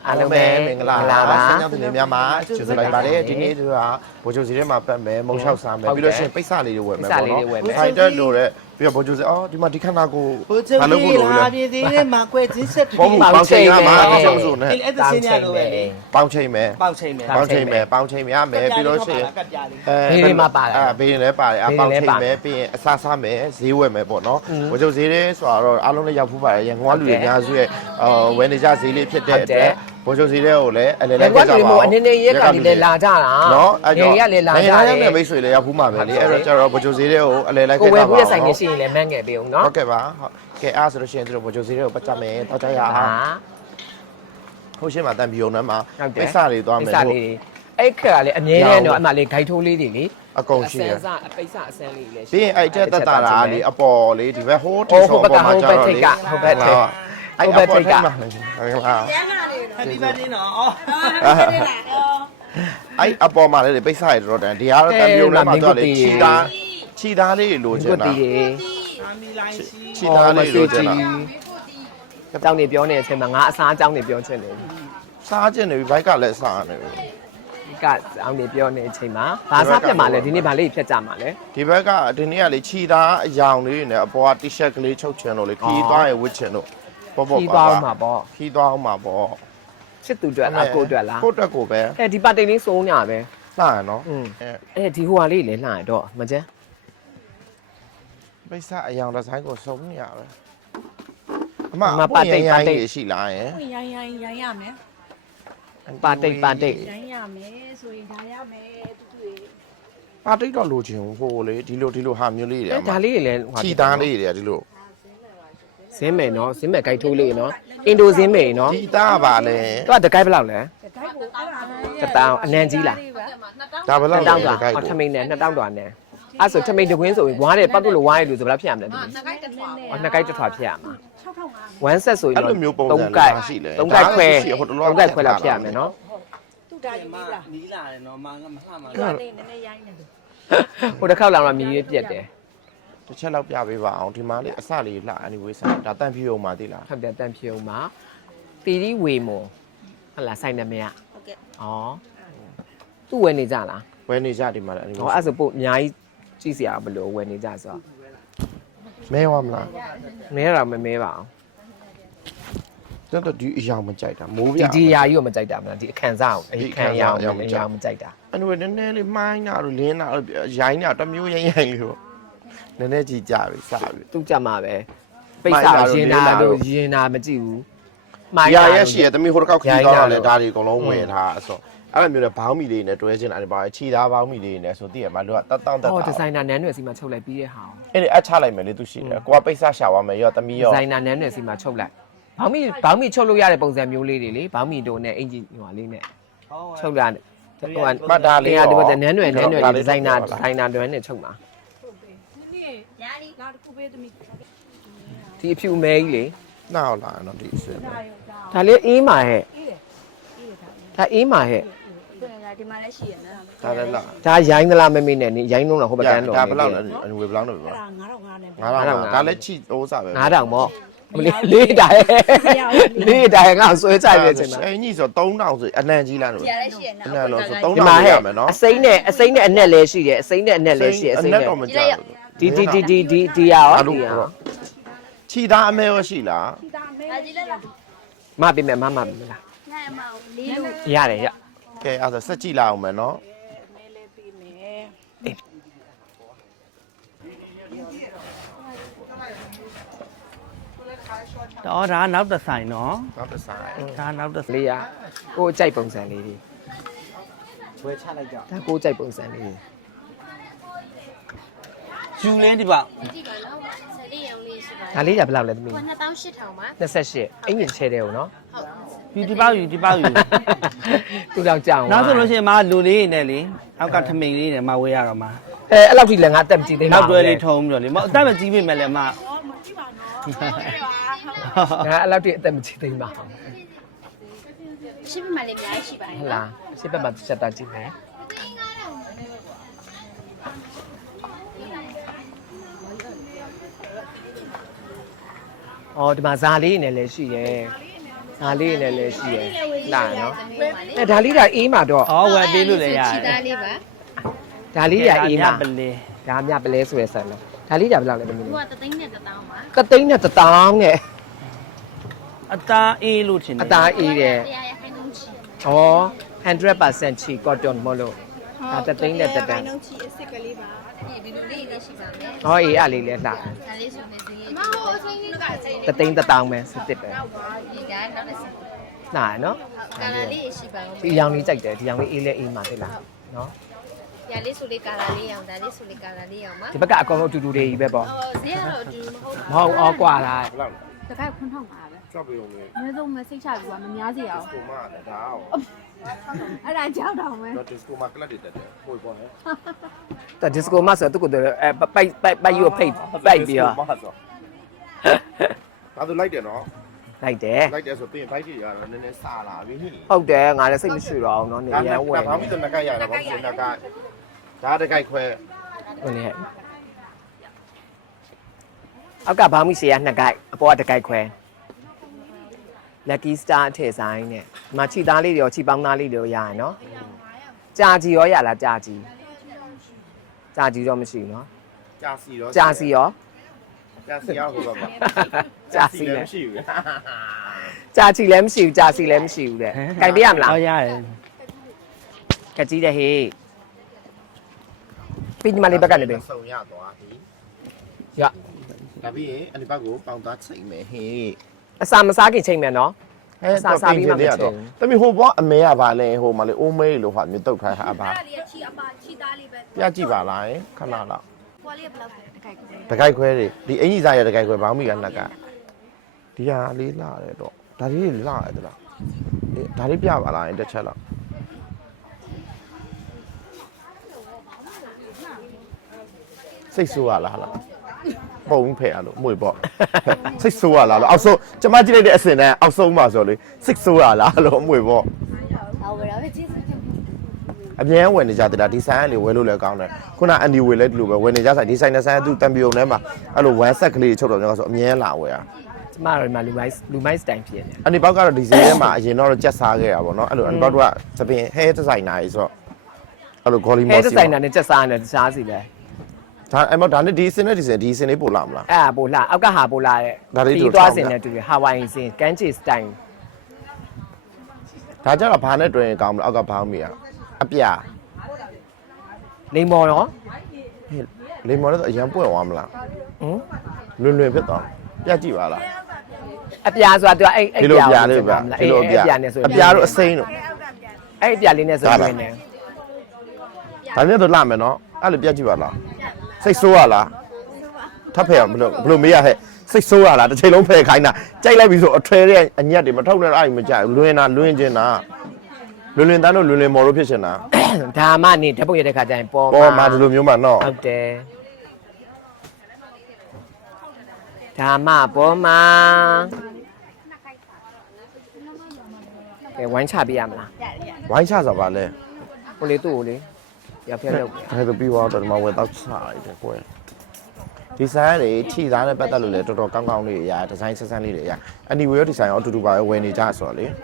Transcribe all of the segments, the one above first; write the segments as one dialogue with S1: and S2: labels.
S1: အားလုံးပဲမင်္ဂလာပါဆင်းရောက်သူတွေများမှာကျေးဇူးလိုက်ပါတယ်ဒီနေ့သူကဘိုးချိုစီထဲမှာပတ်မယ်မုံလျှောက်စားမယ်ပြီးလို့ရှိရင်ပိတ်စလေးတွေဝယ်မယ်ပေါ့နော်ဖိုက်တက်လို့တဲ့ပြီးတော့ဘိုးချိုစီအော်ဒီမှာဒီခဏကိုဘာလို့ကိုလို့လဲ
S2: ပြည်သေးတယ်မှာကွဲချင်းဆက်ပြီး
S1: ပေါင်းချိန်ရမှာအဆုံးစုံနဲ့
S2: အဲ့ဒါစင်းရလို့ပဲလေ
S1: ပေါင်းချိန်မယ်ရမယ်ပြီးလို့ရှိရင်
S3: ဘေးတွေမှာပါတယ်
S1: ဘေးတွေလည်းပါတယ်ပေါင်းချိန်မယ်ပြီးရင်အစားစားမယ်ဈေးဝယ်မယ်ပေါ့နော်ဘိုးချိုဈေးလေးဆိုတော့အားလုံးလည်းရောက်ဖူးပါတယ်ရန်ကုန်ကလူတွေအများစုရဲ့ဝယ်နေကြဈေးလေးဖြစ်တဲ့အတွက်ဘိုးချိုစီတဲ့ကိုလည်းအလဲလဲကြပါအောင်
S3: အနေနဲ့ရက်ကလည်းလာကြတာ
S1: နော်
S3: အဲ့တော့ရလည်းလာကြတယ်
S1: နေရာနဲ့မိတ်ဆွေလည်းရောက်ဖူးမှာပဲလေအဲ့တော့ကျတော့ဘိုးချိုစီတဲ့ကိုအလဲလိုက်ခဲ့ပါ
S3: ကိုဝယ်ဖို့ဆိုင်နေရှိရင်လည်းမန်းငယ်ပေးအောင်နော်
S1: ဟုတ်ကဲ့ပါဟုတ်ကဲအားဆိုလို့ရှိရင်တို့ဘိုးချိုစီတဲ့ကိုပတ်ကြမယ်တောက်ကြရအောင်ဟုတ်ရှင်းမှာတန်ပြီးုံနဲ့မှာပိတ်စလေးသွားမယ်
S3: လို့အဲ့ခါလည်းအမြဲတမ်းတော့အမှလေးဂိုက်ထိုးလေးတွေလေ
S1: အကုန်ရှိတယ်
S3: အစအပိတ်စအစမ်းလေးလည်းရှိ
S1: ပြီးရင်အဲ့တက်တတာတာလေးအပေါ်လေးဒီဘက်ဟိုးထိဆုံးအပေါ်မှာကျတော့လေ
S3: ဟုတ်ဘက်ထိပ်
S1: အဲ့အပေါ်ထိပ်ကဟုတ်ကဲ့ပါ
S2: ဒီဘက်တင်းတော့အော်
S1: အဲ့အပေါ်မှာလေပိတ်စရတော့တန်ဒီကတော့တန်ပြုံးနဲ့မှာတော့လေခြိသားလေးလိုချင်တာခြိသားလေးလိုချင်တာ
S3: အကြောင်းနေပြောနေတဲ့အချိန်မှာငါအစားအကြောင်းနေပြောချင်တယ်
S1: စားချင်တယ်ဘိုက်ကလည်းစားနေပြီ
S3: ကအောင်နေပြောနေတဲ့အချိန်မှာဘာစားပြတ်မှာလဲဒီနေ့ဘာလေးဖြတ်ကြမှာလဲ
S1: ဒီဘက်ကဒီနေ့ကလေခြိသားအယောင်လေးနဲ့အပေါ်က T-shirt ကလေးချုပ်ချင်လို့လေခီးသွားရဝစ်ချင်လို့ပေါ့
S3: ခီးသွားအောင်မှာပေါ့
S1: ခီးသွားအောင်မှာပေါ့
S3: ချစ်သူအတွက်လားကိုအတွက်လား
S1: ကိုအတွက်ကိုပဲ
S3: ဒီပါတိန်လေးစိုးညာပဲ
S1: လှရနော်
S3: ဒီဟိုဟာလေးလည်းလှရတော့မကျန်း
S1: ပိတ်စအယောင်ဒီဇိုင်းကိုစုံနေရပဲအမပါတိတ်ရှိလားယင်
S4: ရိုင်းရမယ်
S3: ပါတိတ်
S4: ရိုင်းရမယ်ဆိုရင်ဒါရမယ်တူတူရေ
S1: ပါတိတ်တော့လိုချင်ဟိုလေဒီလိုဟာမျိုးလေးတွေ
S3: ဒါလေးတွေလည်း
S1: ခြိသားလေးတွေဒီလို
S3: ဇင်းမယ်နော်ဇင်းမယ်ဂိုက်ထိုးလေးနော်အင်ဒိုဇင်းမယ်နော်
S1: ဒီသားပါလဲ
S3: သူကတကိုက်ဘယ်လောက်လဲတတောင်အနံကြီးလား
S1: ဒါဘယ်လောက်လဲတ
S3: ကိုက်ထမိန်နဲ့2000တောင်နဲ့အဲ့ဆိုထမိန်တကွင်းဆိုရင်ဝါးတယ်ပတ်လို့ဝါးရလို့ဆိုဘယ်လောက်ဖြစ်ရမလဲဒီနှစ်ကိုက်တစ်ထွာဖြစ်ရမှာ1 set ဆိုရင်တော့3ကိုက်
S1: ရှိလဲ
S3: 3ကိုက်ခွဲ3ကိုက်ခွဲလောက်ဖြစ်ရမယ်နော်
S2: တူတာယူလာနီးလာတယ်နော်မငါမလှမှာ
S4: တော့နည်းနည်းရိုင်းနေတယ်
S3: ဟိုတစ်ခေါက်လာမှမြည်ရပြက်တယ်
S1: တစ်ချက်လောက်ပြပေးပါအောင်ဒီမှာလေးအစလေးလှ anyway စားဒါတန့်ဖြုံမှာသိလား
S3: ဟုတ်တယ်တန့်ဖြုံမှာတီတီဝေမွန်ဟုတ်လားဆိုင်နာမည်
S4: ဟုတ်ကဲ့
S3: ဩသူ့ဝယ်နေကြလား
S1: ဝယ်နေကြဒီမှာလည်း
S3: anyway အဲ့ဆိုပို့အများကြီးကြည့်စရာဘလို့ဝယ်နေကြဆိုတော့
S1: မဲဝမလား
S3: မဲတော့မမဲပါ
S1: အောင်တော်ဒီအယောင်မကြိုက်တာမိုးပြ
S3: ဒီရာကြီးကိုမကြိုက်တာမလားဒီအခန်းစားကိုအခန်းရောင်မကြိုက်တာ
S1: အဲ့လိုနည်းနည်းလေးမိုင်းတာလို့လင်းတာရိုင်းတာတမျိုးရိုင်းလေးပေါ့နည်းနည်းကြည့်ကြပြီစပြီ
S3: သူ့ကြမှာပဲပိတ်စာရင်နာတို့ရင်နာမကြည့်ဘူး
S1: မိုင်းရရရှိရတမီဟိုတစ်ခေါက်ခီးတော့လေဒါတွေအကုန်လုံးဝယ်ထားအစောအဲ့လိုမျိုးနဲ့ဘောင်းမီလေးနဲ့တွဲချင်တာပါခြိသားဘောင်းမီလေးနဲ့ဆိုတည့်ရမှာတို့ကတက်တောင့်တက်တာ
S3: ဟောဒီဇိုင်နာနန်းတွေစီမှာချုပ်လိုက်ပြီးတဲ့ဟာ
S1: အဲ့ဒီအချလိုက်မယ်လေသူရှိတယ်ကိုကပိတ်စရှာသွားမယ်ရောတမီရော
S3: ဒီဇိုင်နာနန်းတွေစီမှာချုပ်လိုက်ဘောင်းမီချုပ်လို့ရတဲ့ပုံစံမျိုးလေးတွေလေဘောင်းမီတို့နဲ့အင်ဂျီဟိုလေးနဲ့ချုပ်ရတယ်ဟိုက
S1: မှတ်တာလေး
S3: ဒီပုံစံနန်းတွေဒီဇိုင်နာတွဲနဲ့ချုပ်မှာ
S4: ညာလီနောက်တစ်ခုပေးသမီး
S3: ဒီအဖြူမဲကြီးလေ
S1: နောက်လာတော့ဒီအစ
S3: ဒါလေးအေးမှာဟဲ့ဒါအေးမှာဟဲ့
S4: ဒီမှာလည်းရှိရနော်
S1: ဒါလည်းလား
S3: ဒါရိုင်းသလားမမေ့နဲ့နေရိုင်းလုံးတော့ဟိုဘက်တန်းတော့
S1: ဒါဘယ်လောက်လဲဝေဘယ်လောက်လဲ
S4: ပြပါ9000နဲ့
S1: 9000ဒါလည်းချိဟိုးစားပဲ
S3: 9000ပေါ့လေးတိုင်လေးတိုင်ငါဆွဲချပြချင်တာ
S1: အဲ့ညီဆို3000ဆိုအနံကြီးလားလို့
S4: ရလည်းရှိရနော်
S1: အနံလို့ဆို3000ရမယ်နော်
S3: အစိမ့်နဲ့အနက်လည်းရှိတယ်အစိမ့်နဲ့အနက်လည်းရှိတယ်
S1: အစိမ့်နဲ့တော့မကြောက်
S3: ဒီရော
S1: ခြိသားအမဲရောရှိလား
S4: ခြိသားအမဲဒါကြီးလက်လား
S3: မပေးမယ်မပေးမလား
S4: နိုင်မအောင်လေးလို့
S3: ရတယ်ရ
S1: ကဲအဲ့ဒါဆက်ကြည့်လာအောင်မယ်နော်
S4: မဲလေးပေးမယ်
S2: တော့ဒါနောက်တစ်ဆိုင်နော်
S1: နောက်တစ်ဆိုင်
S2: ဒါနောက်တစ်
S3: လေးရကိုကြိုက်ပုံစံလေးတွေ
S2: ဝယ်ချလိုက်ကြ
S3: ဒါကိုကြိုက်ပုံစံလေး
S2: ယူလင်းဒီပေါ့
S4: ဒီပါနော်14ရောင်လေးရှိပါ
S3: ဒါလေးရဘယ်လောက်လဲသမီး
S4: 2800ပါ
S3: 28အင်္ဂလိပ်ချဲတယ်ဟုတ်နော်
S2: ယူဒီပေါ့ယူ
S3: သူတော့ကြောင်
S2: နောက်ဆိုလို့ရှိရင်မလူလေးနဲ့လေနောက်ကထမိန်လေးနဲ့မဝေးရတော့မှာ
S3: အဲ့လောက်ထိလည်းငါတက်မကြည့်သေး
S2: ဘူးနောက်တွဲလေးထုံးပြီးတော့လေမအသက်မကြီးပေမဲ့လည်းမ
S4: မကြည့်ပါ
S3: င
S4: နော်
S3: ါအဲ့လောက်ထိအသက်မကြည့်သေးပါ
S4: ရှစ်ပမာလေးအများကြီးရှိပါတယ်
S3: ဟုတ်လားရှစ်ပမာချက်တာကြည့်မယ်အော်ဒီမှာဇာလေးနဲ့လည်းရှိတယ်ဇာလေးနဲ့လည်းရှိတယ်လာနော်အဲဒါလေးဒါအေးမှာတော့
S2: အော်ဝယ်ပေးလို့လည်းရ
S4: ချီသားလေးပါ
S3: ဒါလေးဒါအေးမှာ
S2: ပလေ
S3: ဒါမြပလဲဆိုရဆန်တော့ဒါလေးဒါဘယ်လောက်လဲတမီး
S4: သူကတသိန်းနဲ့1000ပါ
S3: ကသိန်းနဲ့1000နဲ့
S2: အသားအေးလို့ထင်တယ်
S3: အသားအေးတယ်
S4: တရားရခိုင်နှုန်းချီ
S3: ဩ100% ချီ cotton မလို့ဒါတသိန်းနဲ့တက်တန်း
S4: နှုန်းချီအစ်စ်ကလေးပါဒီလိုလေးလေးရှိပါမယ်
S3: ဟောအေးအလေးလဲလှ
S4: ဒါလေးဆိုနေသေးအမဟိုအချင်းကြီးကအချင်း
S3: တသိန်း1000ပဲစစ်တစ်ပဲ
S4: ဒီကနောက်တစ်စက်
S3: လှရနော်
S4: ကာလာလေးရှိပါဦး
S3: ဒီရောင်လေးကြိုက်တယ်ဒီရောင်လေးအေးလဲအေးမှာသိလားနော်
S4: ရလေးဆိုလေးကာလာလေးအောင်ဒါလေးဆိုလေးကာလာလေးအောင်ပါ
S3: ဒီဘက်ကအကောင်လုံးအတူတူတွေကြီးပဲပေါ့
S4: ဟိုဈေးကတော့အတူမဟုတ်
S3: မဟုတ်ဩကွာလား
S1: ဘလောက်
S5: တခိုက်ခွန်းထောက်ပါပဲ
S1: ကြောက်ပြုံလေး
S5: အနည်းဆုံးမစိတ်ချဘူးကမများစေအောင်
S1: ကိုမလည်းဒါအောင်
S5: အဲ့ဒါကြောက်တော့မယ်
S1: တော့ဒီစကိုမကလတ်တက်တယ်ဟိုပေါ်ဟဲ့
S3: တဒီစကိုမဆိုသူကတော့ပိုက်ယူဖိတ်ပိုက်ပြီးတော့
S1: ဒါဆိုလိုက်တယ်နော်
S3: လိုက်တယ်
S1: လိုက်တယ်ဆိုပြင်ဘိုက်ကြီးရတော့နည်းနည်းစာလာပြီဟိ
S3: ဟုတ်တယ်ငါလည်းစိတ်မရှိတော့အောင်နော်နေရန်ဝယ်
S1: ဘာမှမတနကရတာဘာမှမတနကဒါတကြိုက်ခွဲ
S3: ဟုတ်လေအောက်ကဘာမှရှိရနှစ်ကိုက်အပေါ်ကတစ်ကိုက်ခွဲ lucky star အထည်ဆိုင်နဲ့ဒီမှာခြိသားလေးတွေရောခြိပေါင်းသားလေးတွေရောရရနော်ကြာကြီးရောရလားကြာကြီးတော့မရှိဘူးနော်
S1: ကြာစီတော့
S3: ကြာစီရော
S1: ကြာစီရောက်ဟိုပါပါ
S3: ကြာစီလည်း
S1: မရှိဘူး
S3: ကြာချီလည်းမရှိဘူးကြာစီလည်းမရှိဘူးတဲ့ကြိုင်ပေးရမလား
S2: အော်ရတယ်
S3: ကကြီးတဲ့ဟေးပြီးညီမလေးဘက်ကနေပဲ
S1: ဆုံရသွားပြီ
S3: ရ
S1: ဒါပြီးရင်အနိဘက်ကိုပေါင်သားချိန်မယ်ဟေး
S3: အစာမစားခင်ချိန်မယ်နော်
S1: တမီဟိုဘောအမေရပါလဲဟိုမှာလေအိုးမေးလို့ဟာမြေတုတ်ထားတာပါ
S4: ဒါလေးချီအပါချီသားလေးပဲ
S1: ပြကြည့်ပါလားခဏလောက်
S4: ပွားလေးဘယ်လောက်ပဲတခိုက်ခွဲ
S1: တကြိုက်ခွဲတွေဒီအင်ကြီးစားရတကြိုက်ခွဲဘောင်းမိကနှက်ကဒီဟာလေးလာတယ်တော့ဒါလေးလာရတယ်လားဒါလေးပြပါလားတစ်ချက်လောက်စိတ်ဆိုးရလားလားပုံဖယ်ရလို့မွေပေါ့စိတ်ဆိုးရလားလို့အောက်ဆုံးကျမကြည့်လိုက်တဲ့အစင်နဲ့အောက်ဆုံးမှာဆိုလေစိတ်ဆိုးရလားလို့မွေပေါ့
S4: ဟောဝယ်တော့ချီစ
S1: အမြဲဝယ်နေကြတယ်ဒီဆိုင်ကလေဝယ်လို့လည်းကောင်းတယ်ခုနအန်ဒီဝယ်လည်းဒီလိုပဲဝယ်နေကြဆိုင်ဒီဆိုင်နဲ့ဆိုင်ကသူတံပြုံထဲမှာအဲ့လို1 set ကလေးချုပ်တော့ကျွန်တော်ဆိုအမြဲလာဝယ်ရ
S3: ကျမတို့ဒီမှာလူမိုက်စတိုင်ဖြစ်နေ
S1: အန်ဒီဘောက်ကတော့ဒီဈေးထဲမှာအရင်တော့ကြက်စားခဲ့တာပေါ့နော်အဲ့လိုအန်ဒီဘောက်ကသပင် hair designer ကြီးဆိုတော့အဲ့လို golly
S3: ဟဲ
S1: moss
S3: ဒီဇိုင်နာနဲ့ချက်စားနေတခြားစီပဲ
S1: ဒါအဲ့မဒါနဲ့ဒီစင်နဲ့ဒီစင်လေးပို့လာမလား
S3: အဲ့ဒါပို့လာအောက်ကဟာပို့လာတဲ့
S1: ဒါလေးတို့
S3: သွား
S1: ထော
S3: စ
S1: င်း
S3: င်
S1: တာ
S3: နဲ့တူတယ်ဟာဝိုင်စင်ကန်ချီစတိုင်
S1: ဒါကြတော့ဘာနဲ့တွင်ကောင်းမလဲအောက်ကဘောင်းမီอ่ะအပြ
S3: လိမ္မော်နော်
S1: လေမော်လည်းအရင်ပွင့်သွားမလား
S3: ဟင်
S1: လွင်ဖြစ်သွားပြကြည့်ပါလား
S3: အပြာဆိုတာသူကအဲ့
S1: ဒီလိုအပြာလေးပဲ
S3: အဲ့အပြာနဲ့ဆိုရင်
S1: အပြာတို့အစိမ်းတို့
S3: အဲ့အပြာလေးနဲ့ဆိုရင်ဝင်တယ်
S1: ဒါနဲ့တော့လာမယ်နော်အဲ့လိုပြကြည့်ပါလားစိတ်ဆိုးရလားထပ်ဖယ်ဘလို့မေးရဟဲ့စိတ်ဆိုးရလားတစ်ချိန်လုံးဖယ်ခိုင်းတာကြိုက်လိုက်ပြီဆိုအထွဲတဲ့အညက်တွေမထုတ်နဲ့အဲ့ဒီမကြိုက်လွင်တာလွင်ကျင်တာလွင်တန်းတို့လွင်မော်လို့ဖြစ်ချင်တာ
S3: ဒါမှနေဓာတ်ပုံရတဲ့ခါကျရင်ပေါ်
S1: ပေါ်မှာဒီလိုမျိုးမှနော်
S3: ဟုတ်တယ်ဒါမှပေါ်မှာကဲဝိုင်းချပေးရမလား
S1: ဝိုင်းချစားပါလဲ
S3: ဟိုလေသူ့ကိုလေရောက်ဖျက်လုပ်တယ်
S1: အဲ့ဒါပြီးသွားတော့ဒီမှာဝယ်တော့ချရတယ်ကွယ်ဒီဇိုင်းတွေခြိသားနဲ့ပတ်သက်လို့လည်းတော်တော်ကောင်းကောင်းလေးတွေအရာဒီဇိုင်းဆက်ဆန်းလေးတွေအရာ anyway ရောဒီဇိုင်းရောအတူတူပါပဲဝယ်နေကြဆိုတော့လေ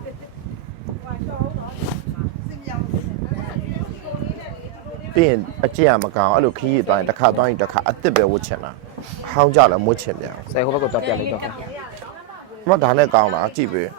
S1: ပြင်အကျင့်မကောင်းအဲ့လိုခီးရသွားရင်တစ်ခါသွားရင်တစ်ခါအစ်စ်ပဲဝတ်ချင်တာဟောင်းကြလည်းမွတ်ချင်ပြန်
S3: ဆယ်ဟိုဘက်ကတော့ပြလိုက်တော့
S1: မဒါနဲ့ကောင်းလားကြည့်ပေး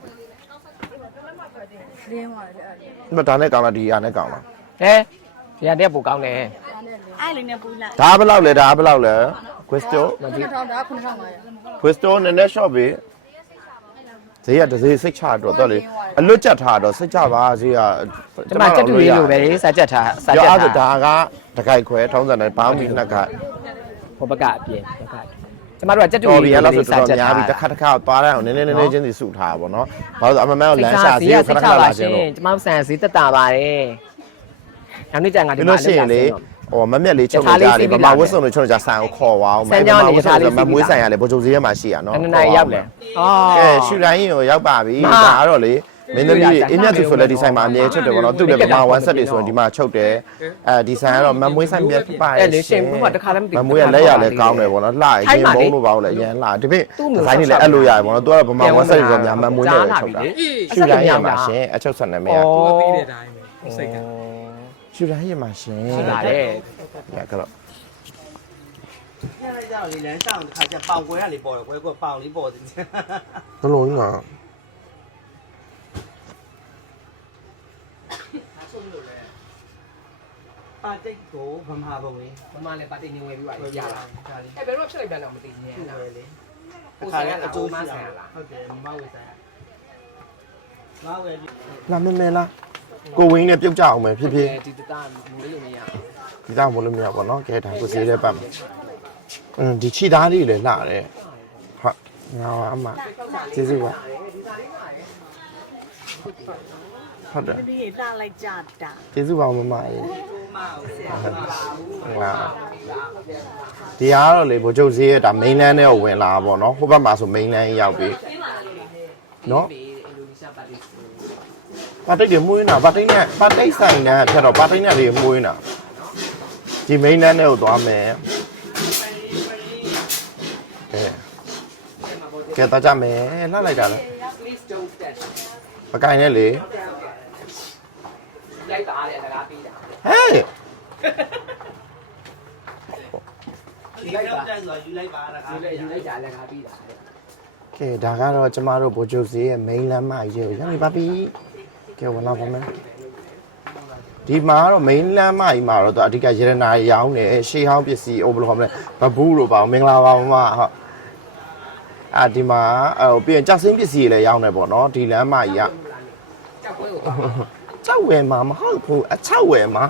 S5: လင်းသွားတယ်အဲ့
S1: မဒါနဲ့ကောင်းလားဒီအရာနဲ့ကောင်းလား
S3: ဟဲဒီကတည်းကပိုကောင်းတယ်
S5: အဲ့လေးနဲ့ပူလိုက်
S1: ဒါဘယ်လောက်လဲဒါဘယ်လောက်လဲ question
S5: 9000ဒါ9500
S1: question နည်းနည်း short ပေးဈေးကတစ်ဈေးစိတ်ချတော့တော့လေအလွတ်ကြက်ထားတော့စိတ်ချပါဈေးက
S3: ဒီမှာတက်တူလေးလိုပဲစားချက်ထားစားချက်
S1: ဒါ
S3: ထား
S1: ဒါကတကြိုက်ခွဲထုံးစံနဲ့ဘောင်းမီနှစ်ခါ
S3: ဟိုဘက်ကအပြင်ဘက်ကကျမတို့ကတက်တူ
S1: တော်ပြီ
S3: လေး
S1: အဲ့လောက်ဆို
S3: စား
S1: တော်
S3: ချက်
S1: များ
S3: ထား
S1: ပြီတစ်ခါတစ်ခါသွားတိုင်းအောင်နည်းနည်းချင်းစီစုထားပါဘောနော်ဘာလို့အမမဲကိုလမ်းရှာဈေးကိုခဏခဏလာခြင်းလို့
S3: ကျမတို့ဆန်ဈေးတက်တာပါတယ်နောက်နေ့ကျရင်ငါဒီ
S1: ဒီ
S3: မှာ
S1: လိုရှိရင်လေဟိုမမျက်လေးချုပ်နေကြတယ်ဗမာဝတ်စုံတွေချုပ်နေကြဆန်ကိုခေါ်ပါအောင်မမွေးဆန်ရလေဘိုးချုပ်ဈေးထဲမှာရှိရနော်
S3: နည်းနည်းရောက်လေ
S1: ကဲရှူတိုင်းရင်ကိုရောက်ပါပြီဒါကတော့လေမင်းသမီးအင်းမြတ်သူဆိုလဲဒီဆိုင်မှာအမြဲချုပ်တယ်ပေါ့နော်သူ့လည်းဗမာ1 set တွေဆိုရင်ဒီမှာချုပ်တယ်အဲဒီဆိုင်ကတော့မမွေးဆိုင်မြတ်ပါရဲ့မမွေးရလက်ရလဲကောင်းတယ်ပေါ့နော်လှရင်ဘုံလို့ပါလို့လည်းအရင်လှဒီပြင်ဒီဇိုင်းတွေလည်းအဲ့လိုရတယ်ပေါ့နော်သူကတော့ဗမာ1 set တွေဆိုများမမွေးနဲ့ချုပ်တာရှူတိုင်းရမှာရှင်အချုပ်ဆက်နေမယ်
S6: သူကသိတဲ့အတိုင်းပဲစိတ်က
S1: ရှူတိုင်းရမှာရှင်
S3: လာတယ်
S1: ညကတော့
S2: ညလိုက်ကြတော့လေလမ်းဆောင်တစ်ခါကျပေါင်ကွဲရလေပေါ်တယ်ကွဲကွဲပေါင်လေးပေါ်တယ်
S1: ဘလုံးကြီးမှာ
S2: ပါတိတ်ကိုဗမာပုံလေး
S3: မမလည်းပါတိတ်နေဝယ်ပြီးပါရလား
S2: ဒါလေး
S3: အဲ့ဘယ်တော့ဖြစ်လိုက်ပြန်တော့မသိဘူး
S2: သူ့ဝယ်လေး
S3: အခါလည်းအကျိုးမှဆိုင်လား
S2: ဟုတ်တယ်မဝယ်ဆိုင်မဝယ်
S1: လာမဲမဲလားကိုဝင်းနဲ့ပြုတ်ကြအောင်မယ်ဖြစ်ဖြစ်
S3: ဒီတသားမလို့မရ
S1: ဒီသားမလို့မရပါတော့ကဲဒါကိုစီးတဲ့ပတ်မှာဒီချီသားလေးလည်းလှတယ်ဟုတ်ငါအမကျေးဇူးပါဟုတ်တယ်
S5: ဒီတားလိုက်ကြတာ
S1: ကျေးဇူးပါမမကြီး
S2: မအောင်ဆရာ
S1: ဒီကတော့လေဗိုလ်ချုပ်ဈေးရဲ့ဒါ main land နဲ့ဝင်လာပါတော့ဟိုဘက်မှာဆို main land ရောက်ပြီနော်ပါတိတ်တွေမှုင်းတာပါတိတ်နဲ့ပါတိတ်ဆိုင်နဲ့ဖြတ်တော့ပါတိတ်နဲ့တွေမှုင်းတာဒီ main land နဲ့ကိုသွားမယ်ကဲတော့ကြမယ်လှလိုက်တာလေ
S3: please don't touch
S1: မကင်နဲ့လေ
S3: ရိုက်တာလေအလကားပေးတာ
S1: ဟေး
S2: ယူလိုက်ပါဆိုယူလိုက်ပါလား
S3: ယူလိုက်တာအလကားပေးတာ
S1: ကဲဒါကတော့ကျမတို့ဗိုလ်ချုပ်ဈေးရဲ့ main land မကြီးကိုရပြီပါပြီကဲဝင်လာပါမယ်ဒီမှာကတော့ main land မကြီးမှာတော့သူအဓိကရတနာရောင်းတယ်ရှေးဟောင်းပစ္စည်းဟိုဘယ်လိုခေါ်မလဲဘဘူးလို့ပါမင်္ဂလာပါမမဟုတ်ဒီမှာပြီးရင်ကြောက်စင်းပစ္စည်းတွေလည်းရောင်းတယ်ပေါ့နော်ဒီလမ်းမကြီးက
S3: ကြောက်ပွဲကို
S1: ကြောက်ဝယ်မှာမဟုတ်ဘူးအချောက်ဝယ်မှာ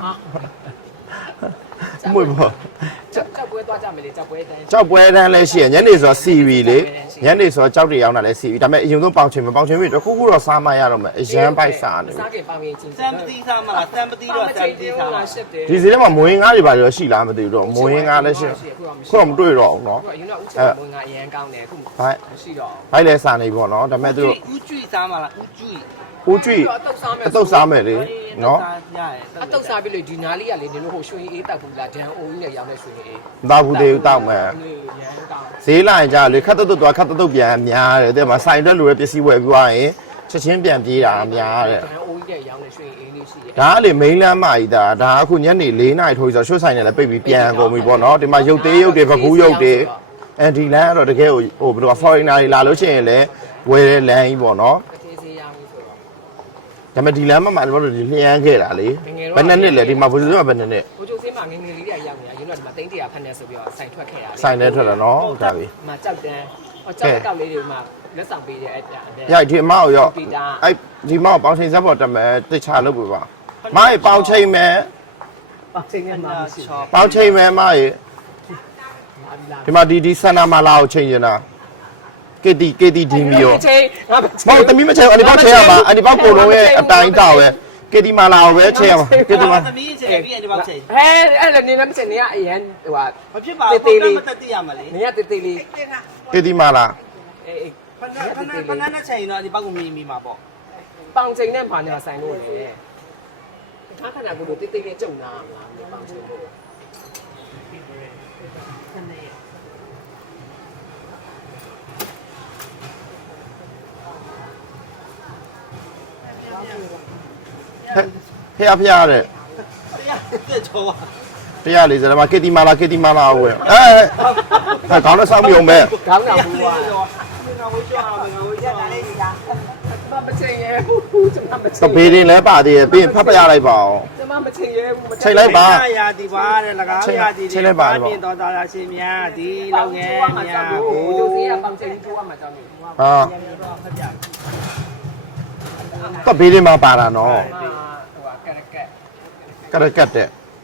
S1: မွေပေါ့
S3: ကြောက်ပွဲသွားကြမယ်လေကြောက်ပွဲတန်း
S1: ကြောက်ပွဲတန်းလည်းရှိရညနေဆိုတော့ CV လေညနေဆိုတော့ကြောက်တွေရောင်းတာလည်း CV ဒါပေမဲ့အရင်ဆုံးပေါင်ချင်ပြီတခုခုတော့စားမရတော့မယ်အရန်ပိုက်စားနေပြီ
S3: စားကြပောင်းရင်ချင်း
S2: စံပတိစားမလားစံပတိတော့စံပတိစားလား
S3: ရှစ်တယ်
S1: ဒီစင်းထဲမှာမွေးငါးတွေပါတော့ရှိလားမသိဘူးတော့မွေးငါးလည်းရှိခုတော့မတွေ့တော့ဘူးနော်
S3: ခုကယူတော့ဦးချင်မွေးငါအရန်ကောင်းတယ်ခု
S1: ဘိုက်
S3: မရှိတော့
S1: ဘိုက်လည်းစားနေပေါ့နော်ဒါပေမဲ့သူတို့
S2: ဦးကျွီစားမလားဦးကျွီ
S1: ဦးကျွေးအတုတ်စားမယ်လေနော်
S3: အတုတ်စားပြီးလို့ဒီနားလေးကလေနင်တို့ဟိုရွှေအေးတောက်ဘူးလားဒန်အိုကြီးနဲ့ရောင်းတဲ့ရွှေအေး
S1: မသားဘူးသေးဘူးတောက်မယ်
S3: ရန်ကောင်း
S1: ဈေးလာရင်ကြာလေခတ်တုတ်သွားခတ်တုတ်ပြန်များတယ်တဲ့မှာဆိုင်တက်လူရဲ့ပစ္စည်းဝယ်ပြီးသွားရင်ချက်ချင်းပြန်ပြေးတာများတယ်
S3: ဒန်အိုကြီးနဲ့ရောင်းတဲ့ရွှေအေးလေးရှိတယ်
S1: ဒါကလေ main land မကြီးဒါအခုညနေ4နာရီထိုးပြီးဆိုရွှေဆိုင်နဲ့လည်းပိတ်ပြီးပြန်ကုန်ပြီပေါ့နော်ဒီမှာရုပ်သေးရုပ်တွေပကူးရုပ်တွေဒီလမ်းကတော့တကယ်ဟိုဘယ်လို foreigner တွေလာလို့ရှိရင်လည်းဝယ်တဲ့လမ်းကြီးပေါ့နော်
S3: တေးစေးရောင်းပြီးဆိုတော့
S1: ဒါပေမဲ့ဒီလမ်းမှာတော့ဒီလျှမ်းခဲ့တာလေဘယ်နှစ်နှစ်လဲဒီမှာဘယ်လိုဘယ်နှစ်နှစ်
S3: ဘိုးကျိုးစင်းမှာငငယ်လေးတွေရောက်နေတာယူတော့ဒီမှာတိန်းတရာဖက်နေဆိုပြီးတော့ဆိုင်ထွက်ခဲ့ရတယ်
S1: ဆိုင်ထဲထွက်လာနော်ဒါပြီ
S3: မှာကြောက်တန်းဟောကြောက်တောက်လေးတွေမှာလက်ဆောင်ပေးတဲ့အဲ့ဒါ
S1: ရိုက်ဒီမောက်ရောအဲ့ဒီမောက်ပေါင်းချိန်ဇက်ပေါ်တက်မယ်တိတ်ချလုပ်ပြပါမိုင်းပေါင်းချိန်မယ်
S3: ပါချင်းနဲ့မှာမရှိ
S1: ပေါင်းချိန်မယ်မိုင်းဒီမှာဒီဆန္ဒမာလာကိုချိန်နေတာကေတီဒီမီယော
S3: ချင်းငါမ
S1: မောက်သမီးမချိန်အဒီပေါက်ချိန်ရမှာအဒီပေါက်ကိုလုံးရဲ့အတိုင်းတောက်ပဲကေတီမာလာကိုပဲချိန်ရမှာကေတီမာ
S2: သမီးချေပြီးရင်ဒီပေါက်ချေ
S3: ဟဲအဲ့လည်းနေလည်းမချင်းနေရအရင်ဟိုဟာ
S2: မဖြစ်ပါဘူးကိုမတက်တိရမလေ
S3: နေရတေးသေးလေး
S1: ကေတီမာလာ
S3: အေး
S2: ခဏနဲ့ချိန်တော့ဒီပေါက်ကိုမိမှာပေါ့
S3: ပေါင်ချိန်နဲ့ပါနေဆိုင်လို့လေခါခဏကိုတေးသေးလေးကြုံလာမလားပေါင်ချိန်ကို
S1: ဖះဖះတဲ့
S2: တက်ချောပါ
S1: 140မှာကေတီမာလာဝယ်ခေါင်းနဲ့စောင်းမြုံပဲ
S3: ကောင်းတာဘူးကွာ
S2: ငါဝေးချောငါဝေးချောလေးက
S3: ကျမမချိန်ရဲဘူးကျမမချိန်
S1: တပေတင်လဲပါသေးတယ်ပြီးရင်ဖတ်ပြရလိုက်ပါအောင်
S3: ကျမမချိန်ရဲဘူးမ
S1: ချိန်လိုက်ပါ
S2: ရာဒီပါတဲ့၎င်းရာဒီပြင်တော်တာရှင်များဒီလောက်ငယ်များ
S3: ကို
S2: ကို
S3: ကျိုးစီးရပေါင်ချိန်ကျိုးရမှာကြောင်းနေ
S1: ဟာတပေတင်မှာပါတာနော်
S3: ဟိုဟာကရကက်
S1: ကရကတ်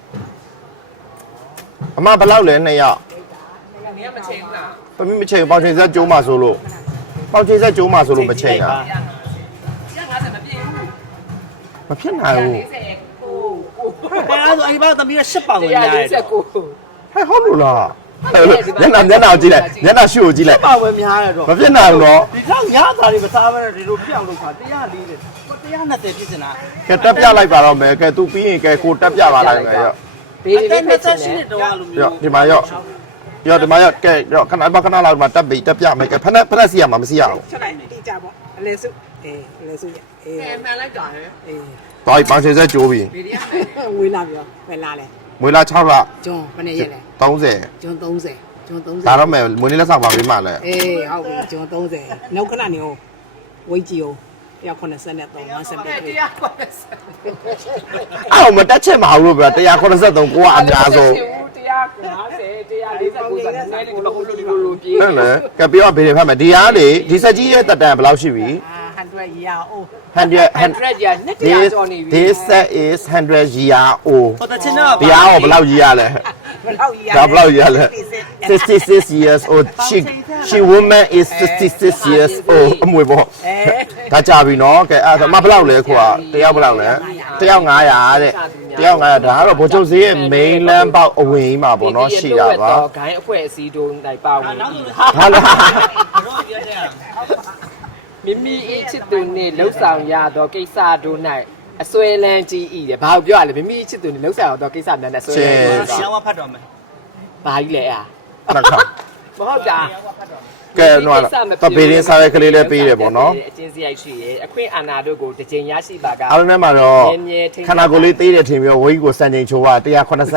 S1: တဲ့အမဘယ်လောက်လဲ2ယောက်
S3: နေရမချိန်ဘူးလား
S1: သမီးမချိန်ပေါင်ချိန်ဆက်ကျိုးမှာဆိုလို့ပေါင်ချိန်ဆက်ကျိုးမှာဆိုလို့မချိန်တာ
S3: 150မပြည့်ဘူး
S1: မဖြစ်နိုင်ဘူး
S3: 149
S2: အဲ့ဒါဆိုအဲ့ဒီပေါက်သမီးက10ပေါင်ဝင်ရတယ်
S3: 149
S1: ဟဲ့ဟုတ်လို့လားညနာကြည့်လိုက်ညနာရှုကိုကြည့်လိုက်
S2: 10ပေါင်ဝင်များတယ်တော့
S1: မဖြစ်နိုင်ဘူးနော်
S2: ဒီတော့ညသားတွေမစားဘဲနဲ့ဒီလိုပြောင်းလို့ခါ140 120ဖြစ်နေတာ
S1: ကဲတက်ပြလိုက်ပါတော့မယ်ကဲ तू ပြီးရင်ကဲကိုတက်ပြပါလိုက်မယ်ရော
S3: ဘေး
S2: အ
S3: လေး
S2: သက်
S3: ပဲချင်
S2: 28
S3: တယ်
S2: နှစ်တုန်းကလိုမျိုး
S1: ရောဒီမှာရောဒီမှာရောကဲရောခဏလောက်မှာတက်ပြီးတက်ပြမယ်ကဲဖက်စီရမှာမစီရအောင်
S7: ချက်လိုက်တိကြပေါ့အလဲစုအေးအလဲစုရအေး
S3: မှန်လိုက်တာဟဲ့
S7: အေး
S1: သွားပြီးပေါင်ချင်ဆက်ကျိုးပြီး
S3: ဘေးလေးက
S7: ဝေးလာပြောပဲလာလဲ
S1: မွေးလာ6လ
S7: ဂျွန်ဘယ်နဲ့ရက်လဲ
S1: 30
S7: ဂျွန်30ဂျွန်30
S1: ဒါတော့မယ်မွေးနေ့လက်ဆောင်ပါပေးမှလဲ
S7: အေးဟုတ်ပြီဂျွန်30နောက်ခဏနေဟုတ်ဝိတ်ကြည့်အောင်183 173
S1: အော်မတက်ချက်မအောင်လို့ဗျ183ကိုကအများဆုံး
S3: 150 149ဆိုနည်းနည်းလေးတော့လိုပြေး
S1: ဟုတ်လေကဲပြီးတော့ဘေးတွေဖတ်မယ်ဒီအားလေဒီဆက်ကြီးရဲ့တက်တန်ဘယ်လောက်ရှိပြီ
S7: 100 year old
S3: 100ရာနှစ်တရာကျော်နေပြီ
S1: this set is 100 year old
S2: ဟိုတချင်တော့
S1: ဒီအားကိုဘယ်လောက်ကြီးရလဲ
S7: ဘယ်လောက် year
S1: ဒါဘယ်လောက်ကြီးရလဲ66 years old she woman is 66 years old အမွေပေါ့ဒါကြပြီနော်ကဲအဲ့ဒါမဘယ်လောက်လဲခွာတယောက်ဘယ်လောက်လဲတယောက်900တဲ့တယောက်900ဒါကတော့ဗိုလ်ချုပ်ဈေးရဲ့ main land ပေါက်အဝင်ကြီးမှာပေါ့နော်ရှိတာပါ
S3: ဂိုင်းအဖွဲ့အစည်းတို့နိုင်ပါဝင်
S2: နောက်ဆို
S1: ဟာလား
S2: တော့ပြောတဲ့
S3: မိမိအချစ်သူနဲ့လှုပ်ဆောင်ရသောကိစ္စတို့၌အစွဲလန်းကြီးဤတယ်ဘာပြောရလဲမိမိအချစ်သူနဲ့လှုပ်ဆောင်ရသောကိစ္စများနဲ့အစွဲလန်းကြီး
S2: ရှောင်းဝဖတ်တော်မယ်
S3: ဘာကြီးလဲอ่ะ
S1: နှစ်ခါ
S3: မဟုတ်တာ
S1: ကဲတော့တပေရင်းစားရဲကလေးလေးပေးတယ်ပေါ့နော်
S3: အချင်းစရိုက်ရှိရဲ့အခွင့်အာဏာတို့ကိုတစ်ချိန်ရရှိပါက
S1: အားလုံးထဲမှာတော့ခန္ဓာကိုယ်လေးသေးတယ်ထင်ပြီးတော့ဝိတ်ကိုစံချိန်ချိုးက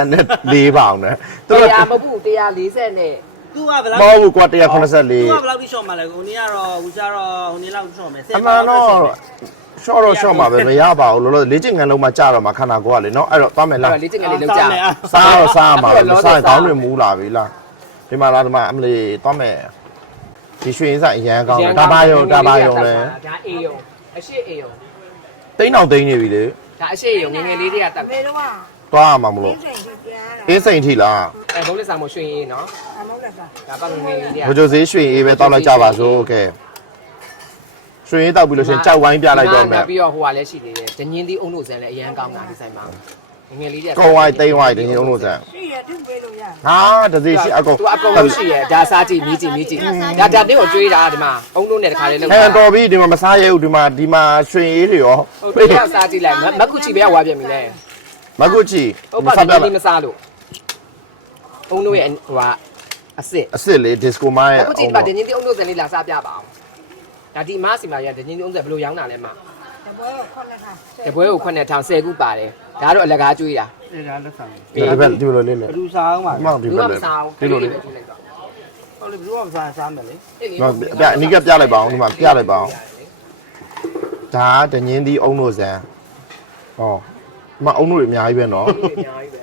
S1: 184ပေါင်နဲ့သူတို့
S3: တရားမဟုတ်ဘူး140နဲ့
S2: သူကဘယ်လောက်
S1: မဟုတ်ဘူးကွာ184
S2: သူကဘယ်လောက်ထိရှော့မှာလဲကိုနေကတော့ဟိုကြတော့ဟိုနေလောက်ရှော့မယ်
S1: အမှန်တော့ရှော့တော့ရှော့မှာပဲမရပါဘူးလို့လို့လေ့ကျင့်ငန်းလုံးမှာကြာတော့မှာခန္ဓာကိုယ်ကလေနော်အဲ့တော့သွားမယ်လား
S3: လေ့ကျင့်ငယ်လေးလုပ်ကြ
S1: စားတော့စားမှာပဲမစားရင်ခေါင်းတွေမူးလာပြီလားဒီမှာလားဒီမှာအမလေးသွားမယ်ဒီရွှေရင်ဆိုင်အရန်ကောင်းတယ်ဒါပါယုံလဲ
S3: ဒါအေယုံအရှိအေယုံ
S1: တိန်းအောင်တိန်းနေပြီလေ
S3: ဒါအရှိအေယုံငငယ်လေးတွေကတက်
S7: မေတော့က
S1: သွားရမှာမလို့
S7: စိတ်ကြီးပြန်လာ
S1: အင်းစိန်ထိလား
S3: အဲဘုံလက်ဆောင်မရွှေအေးနော်
S7: အမောက်လက်စား
S3: ဒါပတ်ငငယ်လေးတွေက
S1: ဘိုးကျိုစေးရွှေအေးပဲတောက်လိုက်ကြပါစို့โอเคရွှေအေးတောက်ပြီးလို့ရှင်ကြောက်ဝိုင်းပြလိုက်တော့မယ်
S3: ပြီးတော့ဟိုကလည်းရှိသေးတယ်ဒညင်းသီးအုံတို့ဇန်လည်းအရန်ကောင်းတာဒီဆိုင်မှာငငယ်လေးတွေက
S1: ကောင်းဝိုင်းတိန်းဝိုင်းတင်းအောင်လို့ဆန်
S7: ရှိရသူ့ပေးလို့ရ
S1: ဟာတသေးရှိအကုန်
S3: သူအကုန်လုံးရှိရဲ့ဒါစားကြည့်မြည်ကြည့်မြည်ကြည့်ဒါတင်းကိုကျွေးတာဒီမှာအုံတို့နဲ့တခါလေးလောက်
S1: ဟဲ့တော်ပြီဒီမှာမစားရဘူးဒီမှာရွှေအေးတွေရော
S3: ဟုတ်တယ်စားကြည့်လိုက်မကုချီပဲဝါပြမြင်လဲ
S1: မကုချီ
S3: ဟုတ်ပါဘူးဒီမစားလို့အုံတို့ရဲ့ဟိုကအစ်စ်
S1: အစ်စ်လေး disco မရဲ့
S3: အခုကြည့်ပါဒညင်းသီးအုံတို့ဇန်လေးလာစားပြပါအောင်ဒါဒီမစီမာရဒညင်းသီးအုံဇန်ဘယ်လိုရောင်းတာလဲမ
S7: တပွဲကိုခေါက်ထား
S3: တပွဲကို9000 10ခုပါတယ်ဒါကတော့အလကားကျွေးတာ
S2: အဲ့ဒါလက်ဆောင်
S1: ဒီဘက်ဒီလိုလေးလေ
S2: ဘလူစားအောင်ပါ
S1: မောင်ဒီ
S3: ဘူး
S1: ဘက်
S3: မ
S1: လေ
S3: စားဘူး
S1: ဒီလိုလေး
S2: ဟုတ်လေဘလူကစားမယ်လေ
S1: နော်ပြအနိကပြလိုက်ပါအောင်ဒီမှာပြလိုက်ပါအောင်ဒါတငင်းသီးအုံလို့ဆန်ဟောဒီမှာအုံလို့တွေအများကြီးပဲနော်
S3: အများကြီးပဲ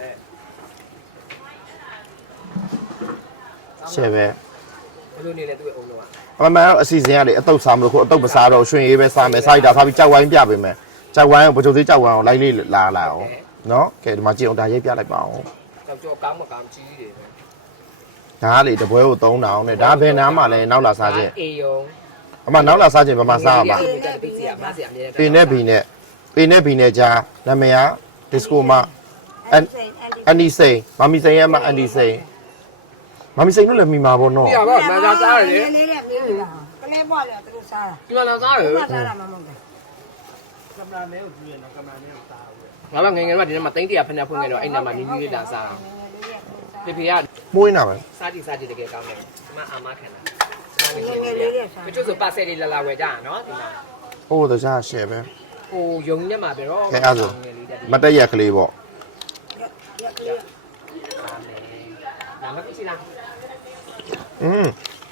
S1: ရှယ်ပဲ
S3: ဘယ်လိုနေလဲသူ့ရဲ့အုံတော့
S1: အမှန်တော့အစီအစဉ်ကလေအတုပ်စားမလို့ခုအတုပ်မစားတော့ရွှေအေးပဲစားမယ်စားရတာစားပြီးကြောက်ဝိုင်းပြပေးမယ်ကြောက်ဝိုင်းကိုဗကြုံသေးကြောက်ဝိုင်းကိုလိုက်လေးလာအောင်နော်ကဲဒီမှာကြည့်အောင်ဒါရိပ်ပြလိုက်ပါအောင်
S3: ကြောက်ကောင်းမကောင်းကြီးတယ်ပဲ
S1: ဒါကလေတပွဲကို3000နဲ့ဒါဘယ်နားမှာလဲနောက်လာစားခြင်း
S3: အေယုံ
S1: အမနောက်လာစားခြင်းဘာမှစားရမှာ
S3: ပိတ်စီရမစီအမြဲ
S1: ပေနဲ့ဘီနဲ့ဂျာနာမည်ကဒီစကိုမအန်ဒီစိန်မမီစိန်ရဲ့မအန်ဒီစိန်မမီစိန်လို့လည်းမိမှာပေါ့နော်
S3: ပြပါမစားစားရလေ
S7: လေးလေးနဲ့မေးနေတာကလေးပေါ့လေသူတို့စားတာ
S3: ဒီမှာလာစားရ
S7: သူကစားတာမှမဟုတ်ဘူး
S2: ကင်မရာမဲကိုကြည့်ရတော့ကင်မရာမဲကိုစားအောင်
S3: ငါကငယ်ငယ်ကဒီမှာ300ဖက်နဲ့ဖွင့်ခဲ့တော့အဲ့နာမှာမြင်းကြီးလာစားတာဖေဖေက
S1: မွေးနာပဲ
S3: စားကြည့်တကယ်ကောင်းတယ်ဒီမှာအာမခံတာ
S7: ငယ်ငယ်လေးလေးစား
S3: မချို့ဆိုပါဆယ်လေးလာဝယ်ကြရနော်ဒီမှာ
S1: ဟိုးတခြားရှယ်ပဲ
S3: ဟိုယုံနဲ့မှာပဲတော့
S1: ခဲအဲ့ဆိုမတက်ရက်ကလေးပေါ့
S7: ရက်ကလေး
S3: ဒါမှမဟုတ်လား
S1: อืม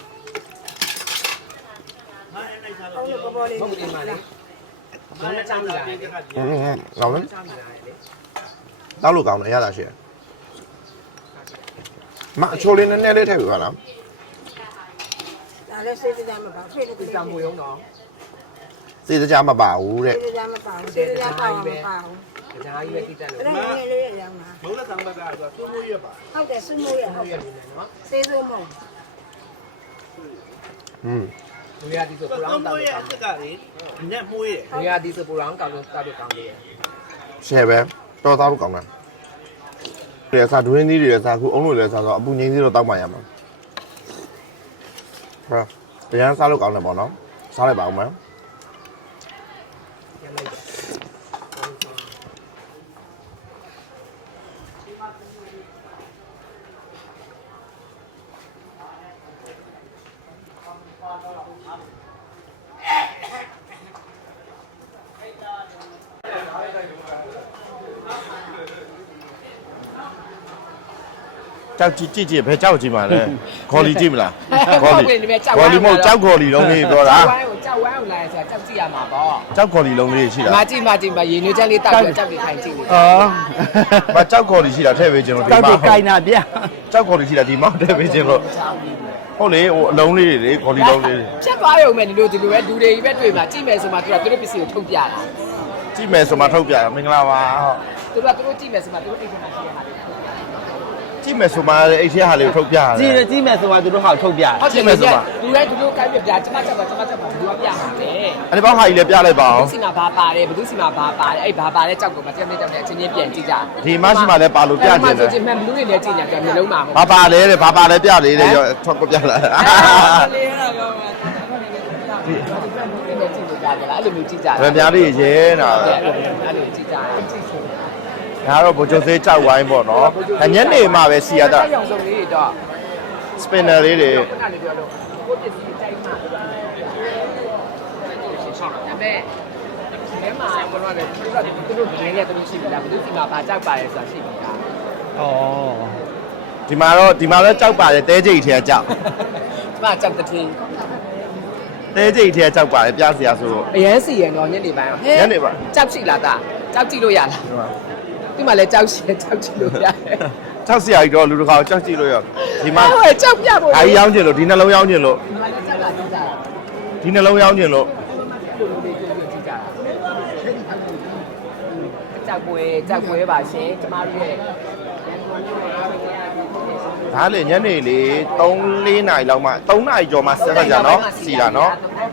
S7: ဟုတ်လို့ပေါ်လေး
S3: ဟုတ်ပြီမှာလေဘာနဲ့ချမ်းလာလဲ
S1: ကောင်းလဲ
S3: ချမ်းလာလေ
S1: တောက်လို့ကောင်းတယ်ရတာရှယ်မအချိုလေးနည်းနည်းလေးထည့်ပြပါလား
S7: ဒါလည်းစိတ်ကြမ်းမပါဖိတ်လို့
S3: ဒီ
S7: ကြ
S3: ကံ
S7: မ်း
S3: မွေရုံတော့
S1: စိတ်တကြမပါဘူးတဲ့
S7: စိတ်ကြမ်းမပါဘူးစိတ်ကြမ်းပါမပါဘူး
S3: ဒါကြီးပဲတိတက်လို့
S7: အဲ့ဒါငယ်လေးရောင်းတာ
S2: ဘုံလက်ဆောင်ဘက်ကဆိုသူ့မိုးရွက်ပါ
S7: ဟုတ်တယ်စွမိုးရဟုတ်တယ်
S3: နော်
S7: စေးစိုးမုံ
S1: อืม
S3: လူရဒီဆိုပူရော
S2: သူ့
S3: င်းတော
S2: မိုး
S3: က်
S2: ရွက်
S3: ကော
S2: အ
S3: င်း
S2: စ်စ်ကလေညက်မိုးရွက်
S3: လူရဒီဆိုပူရောင်းကောက်လို့တောက်လို့ကောင်းလေ
S1: ရှယ်ပဲတော်သားလို့ကောင်းတယ်ဒီအစားဒွင်းသီးတွေအစားခုအုံးလို့လည်းစားတော့အပူငိမ့်သီးတော့တောက်မှရမှာဟာတရားစားလို့ကောင်းတယ်ပေါ့နော်စားလိုက်ပါဦးမယ်
S3: ရလိုက်
S1: ကြောက်ကြည့်ဘယ်ကြောက်ကြည့်မှာလဲခေါ်လီကြည့်မလား
S3: ခေါ်လီခေါ်လီ
S1: မဟုတ်ကြောက်ခေါ်လီလုံးလေးပြောတာ
S3: ကြောက်ဝမ်းကိုလာဆိုကြောက်ကြည့်ရမှာပေါ့
S1: ကြောက်ခေါ်လီလုံးလေးရှိတာ
S3: မကြည့်ရေနွေးချမ်းလေးတောက်ပြီးကြောက်ပြီးခိုင်ကြည့်နေ
S1: မကြောက်ခေါ်လီရှိတာထည့်ပေးခြင်းလို့ဒီ
S2: တောက်
S1: မှာ
S2: တယ်ကိုင်နာပြ
S1: ကြောက်ခေါ်လီရှိတာဒီမှာထည့်ပေးခြင်းလို့ဟုတ်လေဟိုအလုံးလေးတွေလေခေါ်လီလုံးလေး
S3: ဖြတ်သွားရုံပဲဒီလိုပဲလူတွေကြီးပဲတွေ့မှာကြည့်မယ်ဆိုမှသူတို့ပစ္စည်းကိုထုတ်ပြတာ
S1: ကြည့်မယ်ဆိုမှထုတ်ပြတာမင်္ဂလာပါ
S3: သူတို့ကြည့်မယ်ဆိုမှသူတို့အိမ်ထဲမှာရှိရတာ
S1: ကြည့်မယ်ဆိုမှအဲ့ဒီဟာလေးကိုထုတ်ပြရတယ်
S2: ကြီးမယ်ဆိုမှသူတို့ဟာထုတ်ပြ
S3: ဟုတ်တယ်လူတိုင်းသူတို့ကိုင်းပြပြကျမချက်ပါဘယ်သူကပြမှာလဲ
S1: အဲ့ဒီဘောက်ဟာကြီးလည်းပြလိုက်ပါအောင်
S3: ဘယ်သူစီမှာဘာပါတယ်ဘယ်သူစီမှာဘာပါတယ်အဲ့ဘာပါလဲကြောက်ကုန်မှာတက်နေအချင်းချင်းပြန်ကြည့်ကြ
S1: ဒီမရှိမှလည်းပါလို့ပြကြတယ်
S3: ဆိုချင်းမှန်ဘလူးတွေလည်းကြည့်ကြတယ်မျိုးလုံးမှာ
S1: ဘာပါလဲတဲ့ဘာပါလဲပြလေးတဲ့ထွက်ပြလာ
S3: လေးရတော့ဒီလိုကြည့်ကြတယ်အဲ့လိုမျိုးကြည့်ကြတယ်
S1: ဗမာလေးရဲနာ
S3: အဲ့လိုကြည့်ကြတယ်
S1: ဒါကတော့ဘိုးကျိုးသေးကြောက်ဝိုင်းပေါ့နော်ညနေမှပဲစီရတာ
S3: ရောင်စုံလေးတွေတော့
S1: spinner လေးတွေ
S3: ခုနလေးပြောလို့ကိုပစ္စည်းကြိုက်မှရှင်းရှောင်းတော့ဒါပေမဲ့ဒီမှာဘောတော့တယ်သူတို့ဒင်းနဲ့သူရှိပြီလားဘယ်သူစီမှာဘာကြောက်ပါလဲဆိုတာရှိပြီလား
S2: ဩ
S1: ဒီမှာလည်းကြောက်ပါတယ်တဲကြိတ်ထဲကြောက်
S3: ဒီမှာကြောက်တဲ့တင်း
S1: တဲကြိတ်ထဲကြောက်ပါတယ်ပြစရာဆိုတော့
S3: အရန်စီရတော့ညနေပိုင်းဟဲ့
S1: ညနေပါ
S3: ကြောက်ရှိလားတာကြောက်ကြည့်လို့ရလားဒီမှာလည်းကြောက်ရှိကြောက်ကြည့်လို့ရတယ်
S1: ကြောက်စရာကြီးတော့လူတစ်ခါကြောက်ကြည့်လို့ရဒီမှာ
S3: ဟဲ့ကြောက်ပြဖို့
S1: အားကြီးရောင်းကျင်လို့ဒီနှလုံးရောင်းကျင်လို့
S3: ဒီမှာလည်းကြောက်လာကြည့်ကြတာ
S1: ဒီနှလုံးရောင်းကျင်လို့
S3: လိုလိုလေးကြည့်ကြတာကြောက်ပွဲပါရှင်ကျမတို့ရဲ့
S1: ဒါလေညနေလေ3-4နာရီလောက်မှ3နာရီကျော်မှဆက်ကြနော်စီတာနော်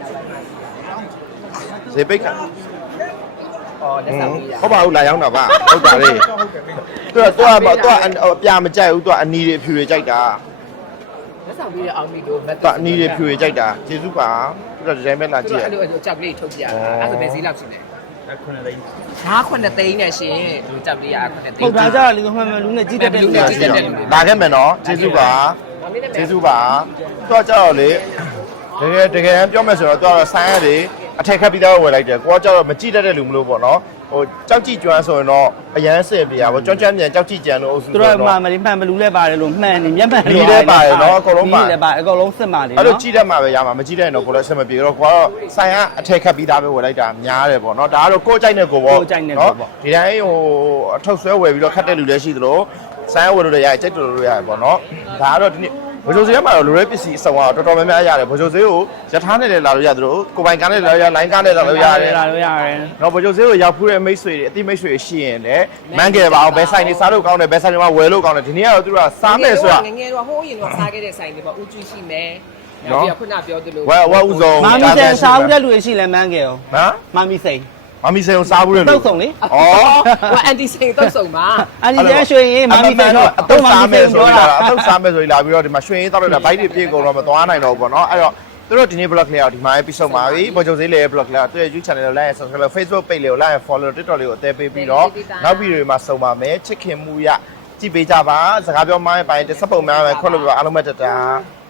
S1: ဈေးပိတ်က
S3: အော်လက်ဆောင်ကြီး
S1: ဟုတ်ပါဘူးလာရောက်တာပါဟုတ်တာလေသူကအပြာမကြိုက်ဘူးသူကအနီတွေဖြူတွေကြိုက်တာ
S3: လက်ဆောင်ပြီးတဲ့အောင်မီကိုမတ်
S1: သူကအနီတွေဖြူတွေကြိုက်တာကျေးဇူးပါသူကဒီဇိုင်းပဲလာကြည့်ရ
S3: အဲ့လိုကြောက်ကလေးထုတ်ပြအဲ့ဒါပဲဈေးလောက်ရှိတယ်
S6: ခုနလေး
S3: ဟာ9သိန်းနဲ့ရှင်ဒီကြောက်ကလေးက9သိန်း
S2: ပုတ်တာကြလေမှန်လူနဲ့ကြီးတတ်တဲ့လူနဲ့ကြီးတတ်တဲ့လူ
S1: လာခဲ့မယ်နော်ကျေးဇူးပါကျေးဇူးပါသူကကြောက်လေတကယ်ပြောမယ်ဆိုတော့သူကတော့ဆိုင်းရတယ်အထက်ခက်ပြီးသားဝယ်လိုက်တယ်ကိုကကြောက်တော့မကြည့်တတ်တဲ့လူမလို့ပေါ့နော်ဟိုကြောက်ကြည့်ကျွမ်းဆိုရင်တော့အရန်ဆင်ပြရပါကျွမ်းကျွမ်းမြန်ကြောက်ကြည့်ကြံလို့အုပ်စု
S2: သူတို့မှမလေးမှန်ဘလူးလဲပါတယ်လို့မှန်နေမျက်မှန်
S1: ဒီလည်းပါတယ်နော်အကုန်လုံးပါ
S2: ဒီလည်းပါအကုန်လုံးစစ်ပါလေ
S1: အဲ့လို
S2: နော်
S1: ကြည့်တတ်မှာပဲရမှာမကြည့်တတ်ရင်တော့ကိုလည်းဆက်မပြေတော့ကိုကတော့ဆိုင်းကအထက်ခက်ပြီးသားပဲဝယ်လိုက်တာများတယ်ပေါ့နော်ဒါကတော့ကိုကြိုက်တဲ့ကိုပေါ့ဒီတိုင်းဟိုအထုပ်ဆွဲဝယ်ပြီးတော့ခတ်တဲ့လူလည်းရှိသလိုဆိုင်းဝယ်လို့လည်းရတယ်ကြိုက်တယ်လို့ရတယ်ပေါ့နော်ဒါကတော့ဒီနေ့ဘိုးကျိုးစေးမှာတော့လူရဲပစ္စည်းအစုံတော့တော်တော်များများရတယ်ဘိုးကျိုးစေးကိုရထားနဲ့လည်းလာလို့ရတယ်လို့ကိုပိုင်ကားနဲ့လာလို့ရလိုင်းကားနဲ့လာလို့ရတယ်
S2: လာလို့ရတယ်
S1: တော့ဘိုးကျိုးစေးကိုရောက်ဖူးတဲ့မိတ်ဆွေတွေအတိမိတ်ဆွေရှိရင်လည်းမန်းခဲ့ပါအောင်ဘယ်ဆိုင်နေစားလို့ကောင်းတယ်ဘယ်ဆိုင်တွေမှာဝယ်လို့ကောင်းတယ်ဒီနေ့ကတော့သူကစားမယ်ဆိုတာ
S3: ငငယ်တော့ဟိုးရင်တော့စားခဲ့တဲ့ဆိုင်တွေပေါ့ဦးကျူရှိမယ်နောက်ပြီးခုနပြောသလို
S1: ဝက်ဥဆုံး
S2: မာမီဆန်စားဦးတဲ့လူတွေရှိလဲမှန်းခဲ့ရော
S1: နော်
S2: မာမီစိန်
S1: မမီစေကိုစားဘူးလေ
S2: တုတ်ဆုံလေ
S1: ဩ
S3: ဟိုအန်တီစိန်တော့စုံပါ
S2: အန်ဒီကျန်ရွှေရင်မာမီစိန်တော့
S1: အတုတ်စားမယ်ဆိုရင်အတုတ်စားမယ်ဆိုရင်လာပြီးတော့ဒီမှာရွှေရင်းတောက်လိုက်တာဘိုက်တွေပြေကုန်တော့မသွားနိုင်တော့ဘူးပေါ့နော်အဲ့တော့သူတို့ဒီနေ့ blog လေးအောင်ဒီမှာပြီးဆုံးပါပြီဘော်ဂျိုစေးလေး blog လေးသူရဲ့ YouTube channel ကို like and subscribe Facebook page လေးကို like and follow TikTok လေးကိုအသေးပေးပြီးတော့နောက်ဗီဒီယိုတွေမှာစုံပါမယ်ချစ်ခင်မှုရကြည့်ပေးကြပါစကားပြောမှန်းပိုင်းတစ်စက်ပုံများပဲခွက်လို့ပြောအားလုံးပဲတတာ